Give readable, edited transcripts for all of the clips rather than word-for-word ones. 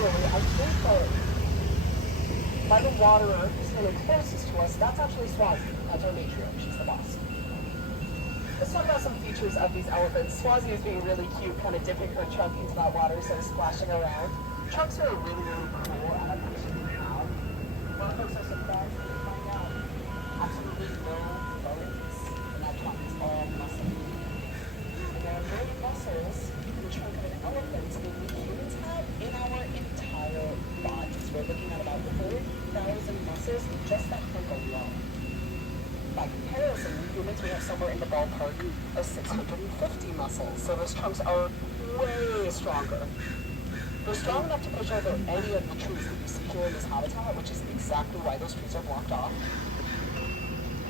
actually, I think that by the water standing closest to us, that's actually Swazi. That's our matriarch. She's the boss. Let's talk about some features of these elephants. Swazi is being really cute, kind of dipping her trunk into that water instead of splashing around. Trunks are a really, really cool adaptation we have. A lot of folks are surprised to find out absolutely no bones in that trunk. It's all muscle. And there are no muscles in the trunk of an elephant that we humans have in our entire bodies. We're looking at about 4,000 muscles in just that trunk alone. By comparison, humans, we have somewhere in the ballpark of 650 muscles, so those trunks are way stronger. They're strong enough to push over any of the trees that you see here in this habitat, which is exactly why those trees are blocked off.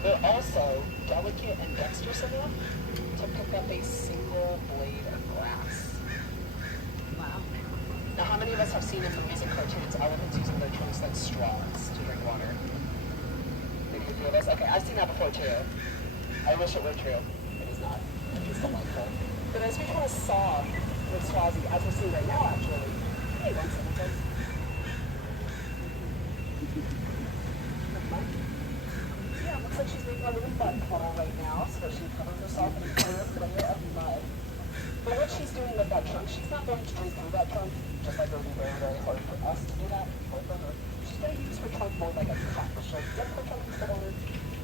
They're also delicate and dexterous enough to pick up a single blade of grass. Wow. Now, how many of us have seen in movies and cartoons elephants using their trunks like straws to drink water? Maybe a few of us? Okay, I've seen that before too. I wish it were true. It is not. It's delightful. But as we kind of saw with Swazi, as we're seeing right now actually, hey, one second, please. Yeah, it looks like she's making a little mud puddle right now, so she covers herself in a layer of mud. But what she's doing with that trunk, she's not going to drink through that trunk, just like it would be very, very hard for us to do that, or for her. She's going to use her trunk more like a cup. She'll dip her trunk into the water,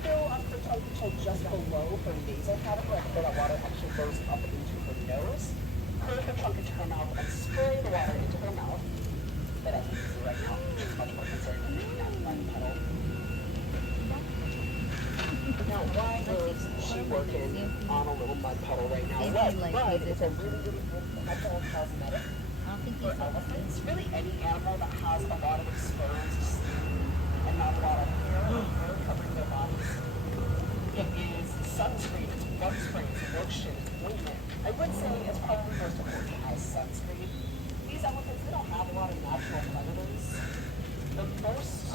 fill up her trunk until just below her nasal cavity, like where that water actually goes up into her nose. Curl her trunk into her mouth and spray the water into her mouth. But as we can see right now, she's much more concerned with making that mud puddle. Now, why is she working on a little mud puddle right now? Mud is a really, really good natural cosmetic for elephants. Really any animal that has a lot of exposed skin and not a lot of hair covering their bodies. It is sunscreen, it's bug spray, it's lotion, it's ointment. I would say it's probably most important as sunscreen. These elephants, they don't have a lot of natural predators. The most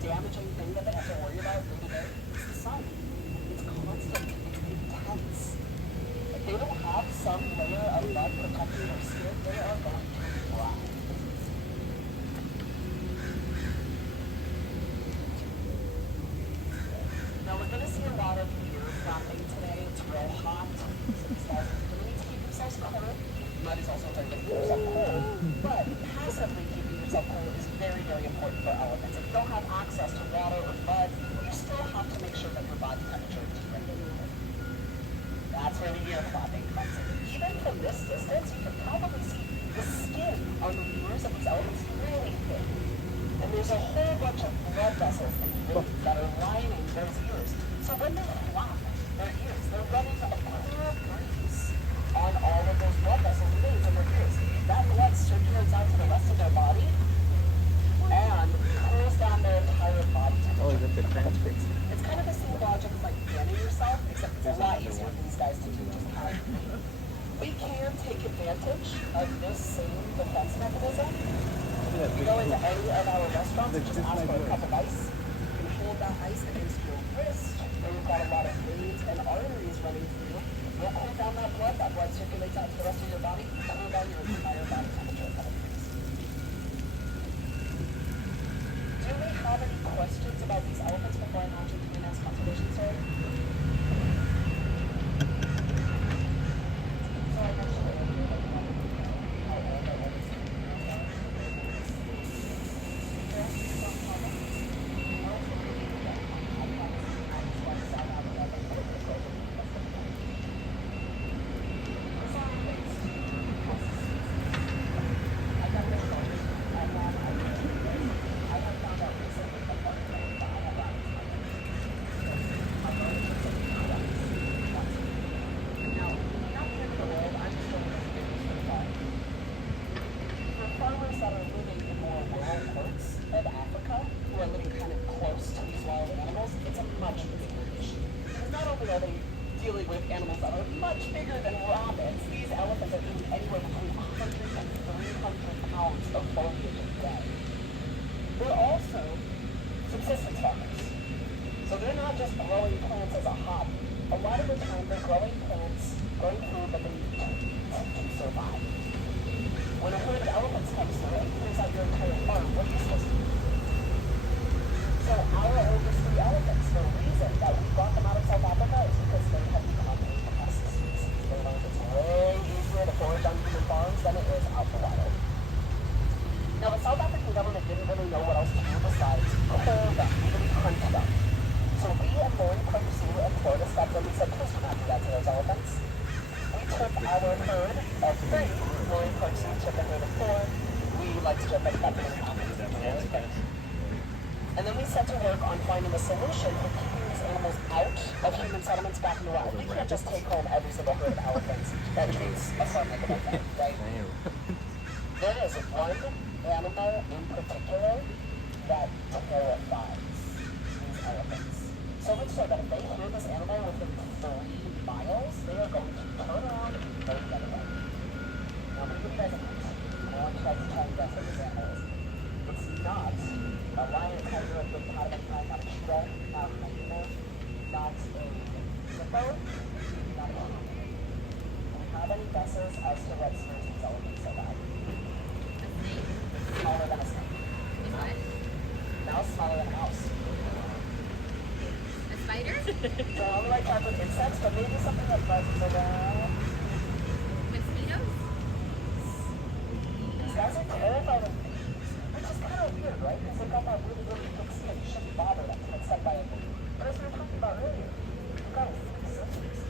damaging thing that they have to worry about day to day is the sun. It's constant, it's intense. If they don't have some layer of mud protecting their skin, they are going to dry. Now we're going to see a lot of ear flapping today. It's real hot. So these guys really need to keep themselves cold. Mud is also very good to keep yourself cold. But passively keeping yourself cold is very, very important for elephants. If you don't have access to water or mud, you still have to make sure that your body temperature is regulated. That's where the ear flapping comes in. Even from this distance, you can probably see the skin on the ears of these elephants really thin. And there's a whole bunch of blood vessels and veins that are lining those ears. So when they flap their ears, they're running a cool breeze on all of those blood vessels and veins in their ears. That blood circulates out to the rest of their body and cools down their entire body temperature. Oh, that's a transfer. It's kind of the same logic as like fanning yourself, except it's a lot easier for these guys to do just casually. We can take advantage of this same defense mechanism. You go into any of our restaurants and just ask for a cup of ice. You can hold that ice against your wrist, where you've got a lot of veins and arteries running through. You'll cool down that blood circulates out to the rest of your body, and cool down your entire body temperature a couple degrees. Do we have any questions about these elephants before I launch into the next conservation story? Dealing with animals that are much bigger than rabbits. These elephants are eating anywhere between 100 and 300 pounds of foliage a day. They're also subsistence farmers. So they're not just growing plants as a hobby. A lot of the time they're growing plants, growing food that they need to survive. When a herd of elephants comes through and clears out your entire farm, what are you supposed to do? So our overseas elephants, the reason that we brought them out of South Africa is because they have become a pest species. They learned it's way easier to forage on human farms than it is out the wild. Now, the South African government didn't really know what else to do besides cull them, even hunt them. So we and Lauren Clark-Sue and Florida stepped in and said, please do not do that to those elephants. We took our herd of 3. Lauren Clark-Sue took a herd of 4. We like to joke like that. And then we set to work on finding a solution for keeping these animals out of human settlements back in the wild. We can't just take home every single herd of elephants that treats a farm like a buffet, right? There is one animal in particular that terrifies these elephants. So much so that if they hear this animal within 3 miles, they are going to turn around and go the other way. Now, I'm going to give you guys a hint, and I want you guys to try and guess what this animal is. It's not a lion, tiger, a big pot of any kind, not a cheetah, not a hyena, not a hippo, not a human. Do we have any guesses as to what scares these elephants so bad? Smaller than a snake. Now smaller than a mouse. A spider? So I would like to talk with insects, but maybe something that buzzes around. Mosquitoes? These guys are terrified of bees, which is kind of weird, right? Because they've got that really, really thick skin. You shouldn't bother them to get stung by a bee. But as we were talking about earlier, they've got 3 sensories.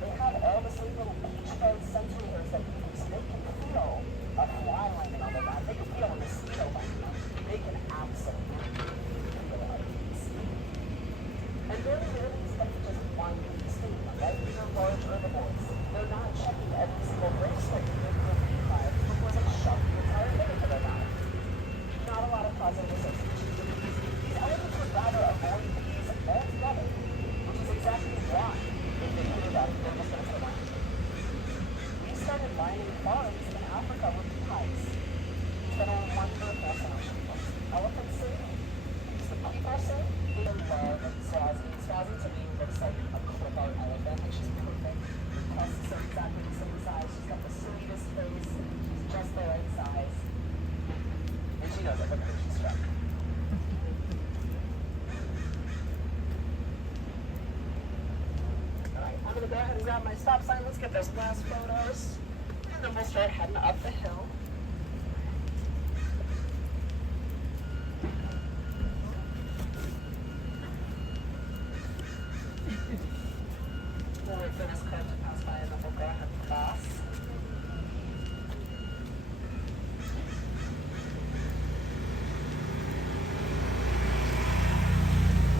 They have all this little peach-filled sensory hairs that you use. They can feel a fly landing on their back. They can feel a mosquito biting them. They can absolutely feel a bees. And very rarely is that just one bee's thing, right? These are large herbivores. They're not checking every single grave slip in their bee hives before they shove the entire thing into their mouth. Not a lot of positive associations with bees. These elephants would rather avoid bees altogether, which is exactly why, if they hear that, they're just going to survive. We started lining farms in Africa with beehives. It's been a wonderful solution. Elephants say, the people say, they love Swazi. Swazi to me looks like a clip art elephant, like she's perfect. Her tusks are exactly the same size. She's got the sweetest face. She's just the right size. And she knows it. Look at her. She's struck. Alright, I'm going to go ahead and grab my stop sign. Let's get those last photos. And then we'll start heading up the hill. We'll wait for this curve to pass by and then we'll go ahead and cross.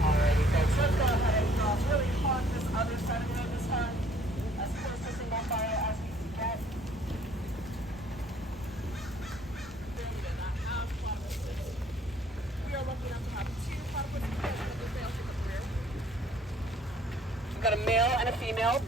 Alrighty folks, let's go ahead and cross really hard this other side of the road this time. As close to single file as we can get. We are lucky enough to have 2 platypus present at the trail to the rear. We've got a male and a female.